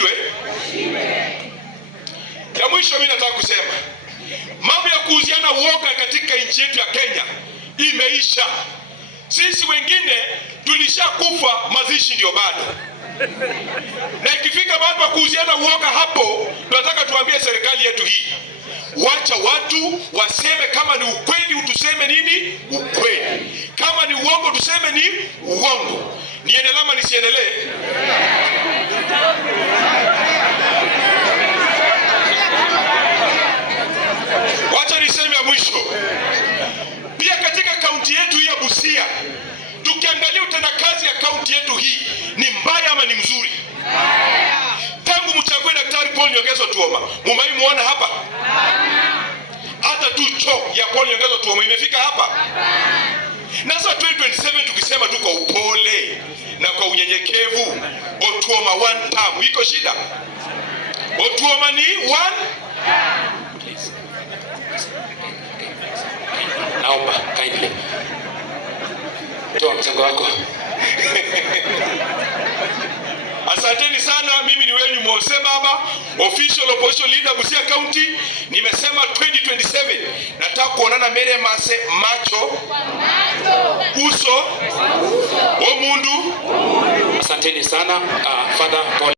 washindwe. Ya mwisho mimi nataka kusema mambo ya kuuziana uoga katika nchi yetu ya Kenya imeisha. Sisi wengine tulishakufa, mazishi ndio bado. Na ikifika mahali pa kuuziana uoga, hapo tunataka tuambie serikali yetu hii, wacha watu waseme kama ni ukweli, utuseme nini ukweli, kama ni uongo tuseme ni uongo. Niendelee ama nisiendelee? Wacha niseme ya mwisho. Pia katika kaunti yetu hii ya Busia, tukiangalia utendakazi ya kaunti yetu hii ni mbaya ama ni mzuri? Tangu mchague Daktari Paul Nyongesa Otuoma, mumemuona hapa? Hata tu choo ya Paul Nyongesa Otuoma imefika hapa? Na sasa 2027 tukisema tu kwa upole na kwa unyenyekevu, Otuoma one term, iko shida? Otuoma ni one. Naomba kindly toa mchango wako. Asanteni sana. Mimi ni wenyu Mose Baba, official opposition leader Busia County. Nimesema 2027 nataka kuonana mbele mase macho uso wa mundu. Asanteni sana. Father Paul